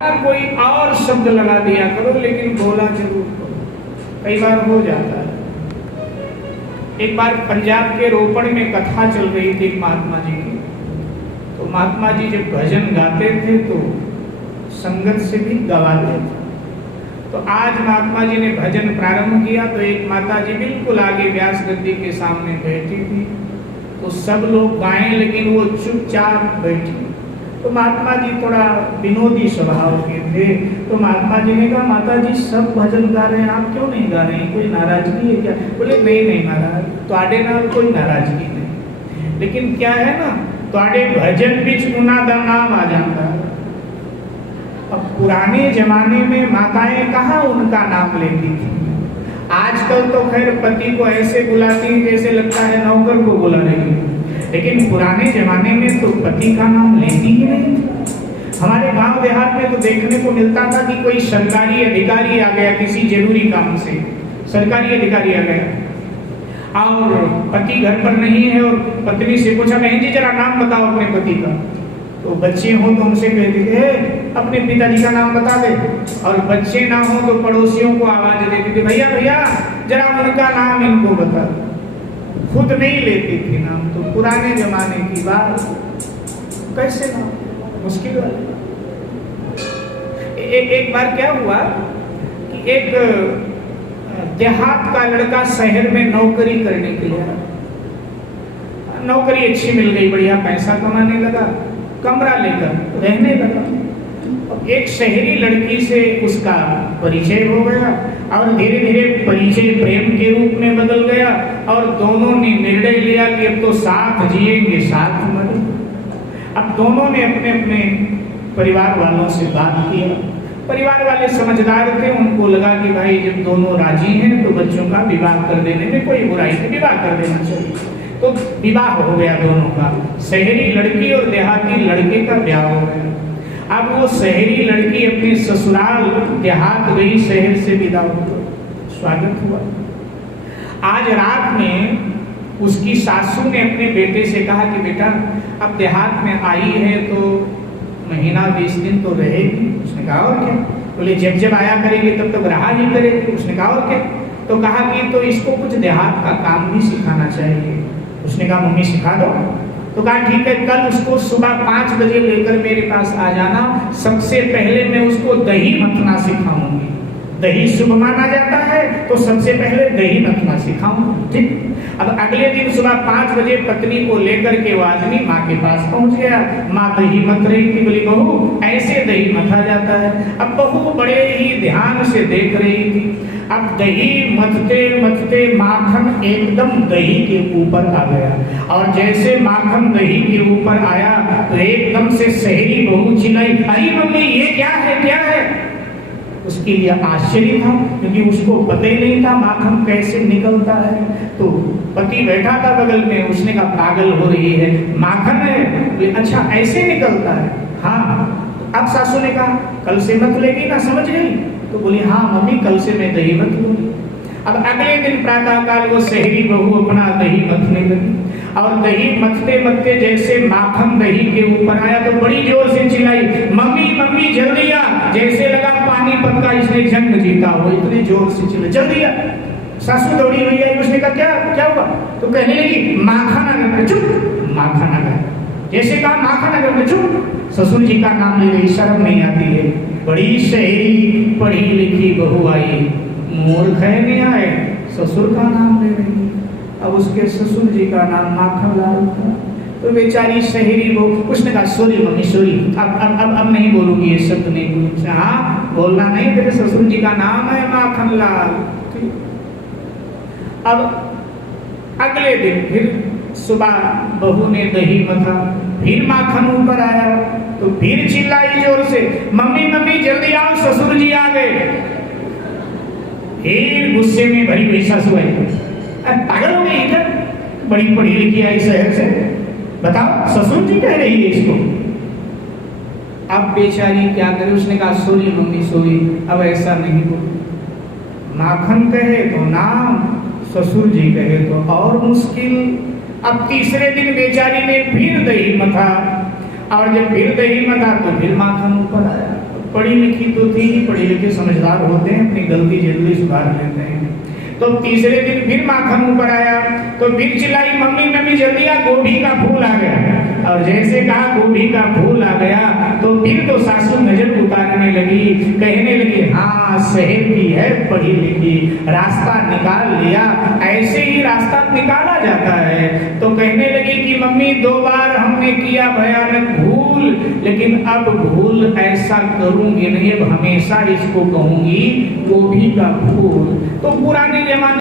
कोई और शब्द लगा दिया करो लेकिन बोला जरूर करो। कई बार हो जाता है। एक बार पंजाब के रोपड़ में कथा चल रही थी महात्मा जी की। तो महात्मा जी जब भजन गाते थे तो संगत से भी गवाते थे। तो आज महात्मा जी ने भजन प्रारंभ किया तो एक माता जी बिल्कुल आगे व्यास गद्दी के सामने बैठी थी। तो सब लोग गाएं लेकिन वो चुपचाप बैठी। तो महात्मा जी थोड़ा विनोदी स्वभाव के थे। तो महात्मा जी ने कहा, माता जी सब भजन गा रहे हैं, आप क्यों नहीं गा रहे हैं? कोई नाराजगी है क्या? बोले नहीं महाराज, ਤੁਹਾਡੇ ਨਾਲ कोई नाराजगी नहीं, लेकिन क्या है ना, ਤੁਹਾਡੇ भजन बीच उन्हां दा नाम आ जाता है। अब पुराने जमाने में माताएं कहाँ उनका नाम लेती थी। आजकल तो खैर पति को ऐसे बुलाती है जैसे लगता है नौकर को बुला रही है, लेकिन पुराने जमाने में तो पति का नाम लेती ही नहीं थी। हमारे गांव देहात में तो देखने को मिलता था कि कोई सरकारी अधिकारी आ गया किसी जरूरी काम से, सरकारी अधिकारी आ गया और पति घर पर नहीं है और पत्नी से पूछा, बहन जी जरा नाम बताओ अपने पति का। तो बच्चे हो तो उनसे कहते थे अपने पिताजी का नाम बता दे, और बच्चे ना हो तो पड़ोसियों को आवाज देते थे, भैया भैया जरा उनका नाम इनको बता। खुद नहीं लेती थी नाम। तो पुराने जमाने की बात, कैसे नाम मुश्किल वाले। एक बार क्या हुआ कि एक देहात का लड़का शहर में नौकरी करने के लिए, नौकरी अच्छी मिल गई, बढ़िया पैसा कमाने लगा, कमरा लेकर रहने लगा। एक शहरी लड़की से उसका परिचय हो गया और धीरे धीरे परिचय प्रेम के रूप में बदल गया और दोनों ने निर्णय लिया कि अब तो साथ जिएंगे साथ मरेंगे। अब दोनों ने अपने अपने परिवार वालों से बात किया। परिवार वाले समझदार थे, उनको लगा कि भाई जब दोनों राजी हैं तो बच्चों का विवाह कर देने में कोई बुराई नहीं, विवाह कर देना चाहिए। तो विवाह हो गया दोनों का, शहरी लड़की और देहाती लड़के का ब्याह हो गया। अब वो शहरी लड़की अपने ससुराल देहात गई, शहर से विदा होकर स्वागत हुआ। आज रात में उसकी सासू ने अपने बेटे से कहा कि बेटा अब देहात में आई है तो महीना 20 दिन तो रहेगी। उसने कहा और क्या? बोले जब जब आया करेगी तब तक रहा ही करेगी। उसने कहा और क्या? तो कहा कि तो इसको कुछ देहात का काम भी सिखाना चाहिए। उसने कहा मम्मी सिखा दो। तो कहा ठीक है, कल उसको सुबह 5 बजे लेकर मेरे पास आ जाना। सबसे पहले मैं उसको दही मथना सिखाऊंगी। दही शुभ माना जाता है तो सबसे पहले दही मथना सिखाऊंगी, ठीक। अब अगले दिन सुबह 5 बजे पत्नी को लेकर के वो आदमी माँ के पास पहुंच गया। माँ दही मथ रही थी। बोली बहू ऐसे दही मथा जाता है। अब बहू बड़े ही ध्यान से देख रही थी। अब दही मथते मथते माखन एकदम दही के ऊपर आ गया और जैसे माखन दही के ऊपर आया तो एकदम से शहरी बहू चिल्लाई, अरे मम्मी ये क्या है क्या है? उसके लिए आश्चर्य था क्योंकि उसको पता ही नहीं था माखन कैसे निकलता है। तो पति बैठा था बगल में, उसने कहा पागल हो रही है, माखन है। अच्छा ऐसे निकलता है? हाँ। अब सासू ने कहा कल से मत लेगी ना, समझ गई? तो बोली हाँ मम्मी कल से मैं दही मत लूंगी। अब अगले दिन प्रातः काल वो शहरी बहू अपना दही मथने लगी और दही मथते मथते जैसे माखन दही के ऊपर आया तो बड़ी जोर से चिल्लाई, मम्मी मम्मी जल्दी आ। जैसे लगा पानीपत का इसने जंग जीता हो, इतने जोर से चिल्लाई जल्दी आ। सासू दौड़ी हुई आई। उसने कहा क्या हुआ? तो कहने लगी माखन आ गया। चुप, माखन आ गया। जैसे कहा माखन आ गया, चुप। ससुर जी का नाम ले रही, शर्म नहीं आती है? बड़ी शहरी पढ़ी लिखी बहू आई, मूर्ख है नहीं आए, ससुर का नाम ले रही। अब उसके ससुर जी का नाम माखन लाल था। तो बेचारी शहरी वो, उसने कहा सॉरी मम्मी सॉरी, अब नहीं बोलूंगी, ये शब्द नहीं बोलूंगी। हाँ बोलना नहीं, तेरे ससुर जी का नाम है माखन लाल। अब अगले दिन फिर सुबह बहू ने दही मथा, फिर माखन ऊपर आया तो फिर चिल्लाई जोर से, मम्मी मम्मी जल्दी आओ ससुर जी आ गए। फिर गुस्से में भरी हुई सासू आई, पागल हो गई इधर, बड़ी पढ़ी लिखी आई शहर से, बताओ ससुर जी कह रही है इसको। अब बेचारी क्या करे? उसने कहा सॉरी मम्मी सॉरी, अब ऐसा नहीं बोलो। माखन कहे तो नाम, ससुर जी कहे तो और मुश्किल। अब तीसरे दिन बेचारी ने फिर दही मथा और जब फिर दही मथा तो फिर माखन ऊपर आया। बड़ी पढ़ी लिखी तो थी, पढ़े लिखे समझदार होते हैं, अपनी गलती जल्दी सुधार लेते हैं। तो तीसरे दिन फिर माखन ऊपर आया तो फिर चिल्लाई, मम्मी मम्मी जल्दी आ, गोभी का फूल आ गया। और जैसे कहा गोभी का फूल आ गया तो फिर तो सासू नजर उतारने लगी, कहने लगी हाँ शहर की है, पढ़ी लिखी, रास्ता निकाल लिया। ऐसे ही रास्ता निकाला जाता है। तो कहने लगी कि मम्मी 2 बार हमने किया भयानक भूल, लेकिन अब भूल ऐसा करूंगी नहीं, अब हमेशा इसको कहूंगी गोभी का फूल। तो पुराने जमाने